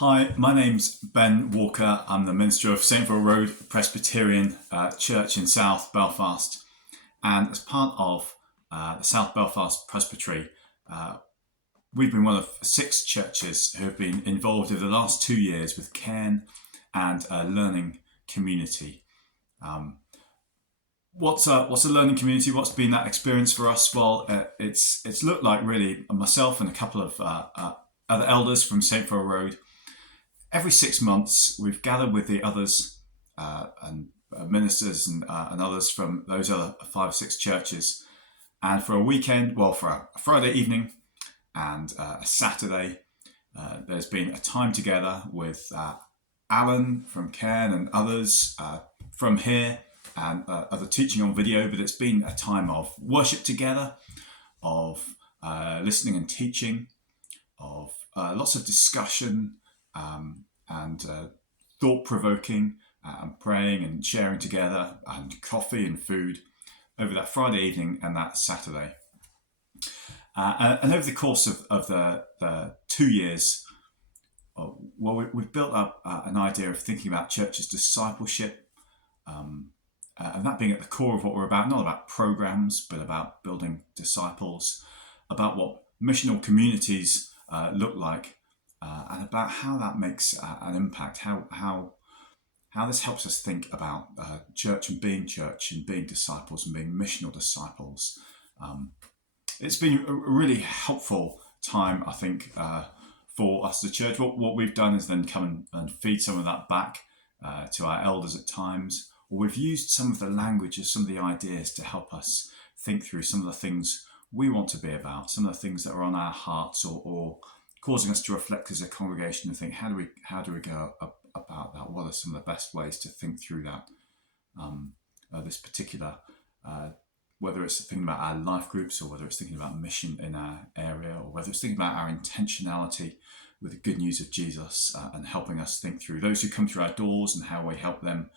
Hi, my name's Ben Walker. I'm the minister of Saintville Road Presbyterian Church in South Belfast. And as part of the South Belfast Presbytery, we've been one of 6 churches who have been involved over the last 2 years with Cairn and Learning Community. What's a learning community? What's been that experience for us? Well, it's looked like really myself and a couple of other elders from Saintville Road. Every 6 months, we've gathered with the others and ministers and others from those other 5 or 6 churches, and for a weekend, for a Friday evening and a Saturday, there's been a time together with Alan from Cairn and others from here and other teaching on video, but it's been a time of worship together, of listening and teaching, of lots of discussion, and thought-provoking, and praying and sharing together, and coffee and food over that Friday evening and that Saturday. And over the course of the 2 years, we've built up an idea of thinking about church's discipleship, and that being at the core of what we're about, not about programs, but about building disciples, about what missional communities look like, and about how that makes an impact, how this helps us think about church and being disciples and being missional disciples. It's been a really helpful time, I think, for us as a church. What we've done is then come and feed some of that back to our elders at times, or we've used some of the language or some of the ideas to help us think through some of the things we want to be about, some of the things that are on our hearts or causing us to reflect as a congregation and think, how do we go about that? What are some of the best ways to think through that? This particular, whether it's thinking about our life groups, or whether it's thinking about mission in our area, or whether it's thinking about our intentionality with the good news of Jesus, and helping us think through those who come through our doors and how we help them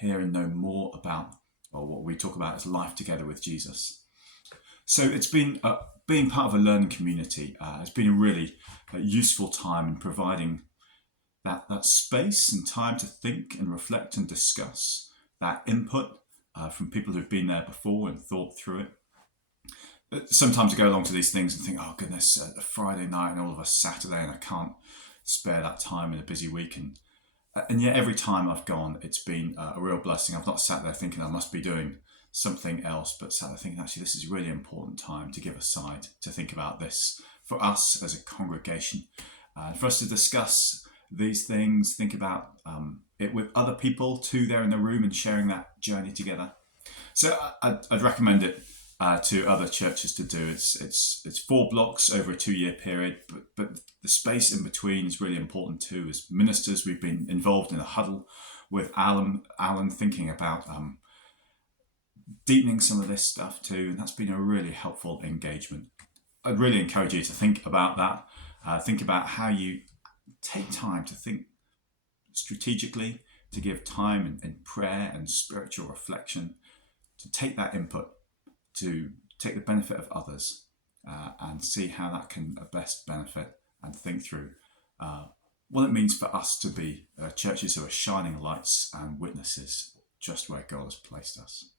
hear and know more about what we talk about as life together with Jesus. So it's been being part of a learning community has been a really useful time in providing that space and time to think and reflect and discuss, that input from people who've been there before and thought through it. But sometimes I go along to these things and think, oh goodness, a Friday night and all of a Saturday, and I can't spare that time in a busy week. And yet every time I've gone, it's been a real blessing. I've not sat there thinking I must be doing something else, but sat there thinking, actually, this is a really important time to give aside to think about this for us as a congregation, for us to discuss these things, think about it with other people too there in the room and sharing that journey together. So I'd recommend it to other churches to do. It's 4 blocks over a 2-year period, but the space in between is really important too. As ministers, we've been involved in a huddle with Alan thinking about deepening some of this stuff too, and that's been a really helpful engagement. I'd really encourage you to think about that. Think about how you take time to think strategically, to give time in prayer and spiritual reflection, to take that input, to take the benefit of others, and see how that can best benefit, and think through what it means for us to be churches who are shining lights and witnesses just where God has placed us.